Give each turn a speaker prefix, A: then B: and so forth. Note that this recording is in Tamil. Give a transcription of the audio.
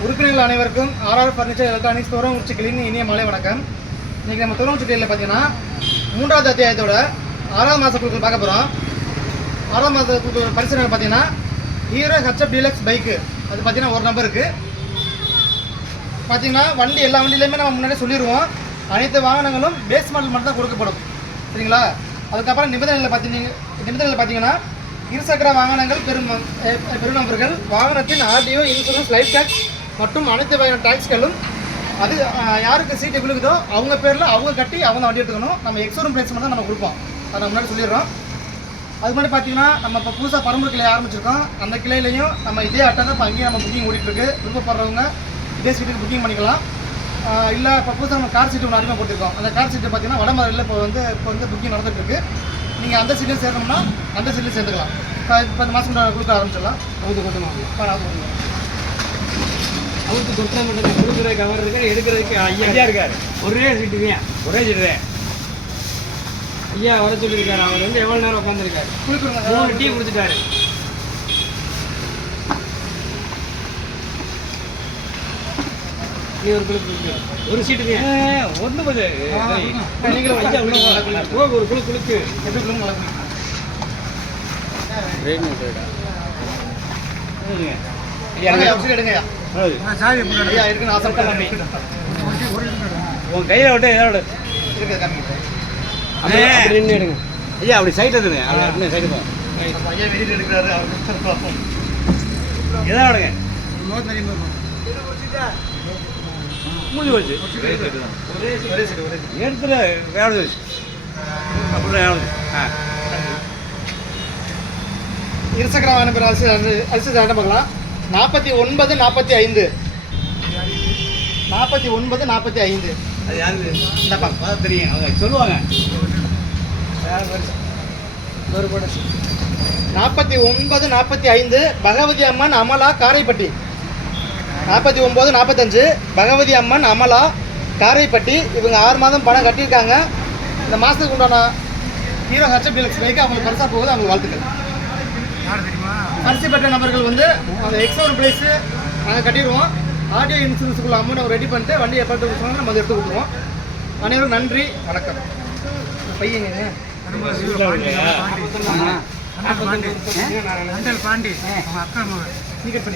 A: உறுப்பினர்கள் அனைவருக்கும் ஆர்ஆர் ஃபர்னிச்சர் எலக்ட்ரானிக்ஸ் துறவுச்சி கிளின் இனிய மாலை வணக்கம். இன்னைக்கு நம்ம துறவுச்சி கிளியில் பார்த்தீங்கன்னா மூன்றாவது அத்தியாயத்தோட ஆறாவது மாத குழுக்கள் பார்க்க போகிறோம் ஆறாவது மாத குழுக்கள் பரிசீலனை பார்த்தீங்கன்னா ஹீரோ ஹெச்எப் டீலக்ஸ் பைக்கு அது பார்த்தீங்கன்னா ஒரு நம்பருக்கு பார்த்தீங்கன்னா வண்டி எல்லா வண்டியிலையுமே நம்ம முன்னாடியே சொல்லிடுவோம் அனைத்து வாகனங்களும் பேஸ் மாடல் மட்டும் தான் கொடுக்கப்படும். சரிங்களா? அதுக்கப்புறம் நிபந்தனையில் பார்த்தீங்க நிபந்தனையில் பார்த்தீங்கன்னா இருசக்கர வாகனங்கள் பெரும் அஹ், பெருநபர்கள் வாகனத்தின் ஆர்டிஓ இன்சூரன்ஸ் லைஃப் டேக்ஸ் மற்றும் அனைத்து வகையான டேக்ஸ்களும் அது யாருக்கு சீட்டு விழுகுதோ அவங்க பேரில் அவங்க கட்டி அவங்க வண்டி எடுத்துக்கணும். நம்ம எக்ஸோரூம் பிரைஸ் மட்டும் தான் நம்ம கொடுப்போம். அதை முன்னாடி சொல்லிடுறோம். அது மாதிரி பார்த்தீங்கன்னா நம்ம இப்போ புதுசாக பரம்பூர் கிளை ஆரம்பிச்சிருக்கோம். அந்த கிளையிலையும் நம்ம இதே அட்டை தான் இப்போ அங்கேயும் நம்ம புக்கிங் ஓடிட்டுருக்கு. விருப்பப்படுறவங்க இதே சீட்டுக்கு புக்கிங் பண்ணிக்கலாம். இல்லை இப்போ புதுசாக நம்ம கார் சீட்டு ஒன்று அறிமுகப்படுத்திருக்கோம் அந்த கார் சீட்டு பார்த்தீங்கன்னா வடமதுரையில் இப்போ வந்து இப்போ வந்து புக்கிங் நடந்துட்டு இருக்கு நீங்கள் அந்த சீட்லையும் சேரணும்னா அந்த சீட்லையும் சேர்த்துக்கலாம் இப்போ இப்போ இந்த மாதம் கொடுக்க ஆரம்பிச்சிடலாம்.
B: அவுத்து கொட்டணும்
A: இப்போ நான்
B: அவுத்து கொட்ட மட்டும் கொடுக்குற கவர் இருக்காரு எடுக்கிறதுக்கு ஐயா இருக்காரு ஒரே சீட்டு தான் ஒரே சீட்டு ஐயா வர சொல்லியிருக்காரு அவர் வந்து எவ்வளோ நேரம் உட்காந்துருக்காரு மூணு டீ கொடுத்துட்டாரு நீ ஒரு குழு குளுக்கு ஒரு சீட்டு ஒன்று
A: நீங்களும்
B: ஐயா உள்ள ஒரு குழு குளுக்கு
A: எப்படி. ஐயா, சீட் எடுங்க
B: உன் கையில் விட்டு எதோட நின்று எடுங்க ஐயா. அப்படி சைட் எடுங்க. அப்படி சைடு போ.
A: ஐயா வெளியில் எடுக்கிறாரு. அவர் பார்ப்போம்.
B: எதா எடுங்க மூஞ்சி போச்சு. வச்சு அப்படிதான் வேலை ஆ.
A: இருசக்கர வாகன பேர் அரிசி அரிசி தாண்ட பார்க்கலாம். நாற்பத்தி ஒன்பது நாற்பத்தி ஐந்து. நாற்பத்தி ஒன்பது நாற்பத்தி ஐந்து.
B: தெரியும். அவங்க சொல்லுவாங்க.
A: நாற்பத்தி ஒன்பது நாற்பத்தி ஐந்து பகவதி அம்மன் அமலா காரைப்பட்டி. நாற்பத்தி ஒம்பது நாற்பத்தஞ்சு பகவதி அம்மன் அமலா காரைப்பட்டி. இவங்க ஆறு மாதம் பணம் கட்டியிருக்காங்க. இந்த மாதத்துக்கு உண்டான ஹீரோ ஹச்எப் டீலக்ஸ் பைக்கு அவங்களுக்கு பரிசா போகுது. அவங்களுக்கு வாழ்த்துக்கள். பரிசு பெற்ற நபர்கள் வந்து அந்த எக்ஸோன் ப்ரைஸு நாங்கள் கட்டிடுவோம். ஆடியோ இன்சூரன்ஸுக்குள்ள அமௌண்ட் ரெடி பண்ணிட்டு வண்டி எப்போ சொன்னாங்க நம்ம அதை எடுத்து கொடுத்துருவோம். அனைவரும் நன்றி வணக்கம். பையன்
B: ஆமா.
A: பாண்டி. அவங்க அக்கா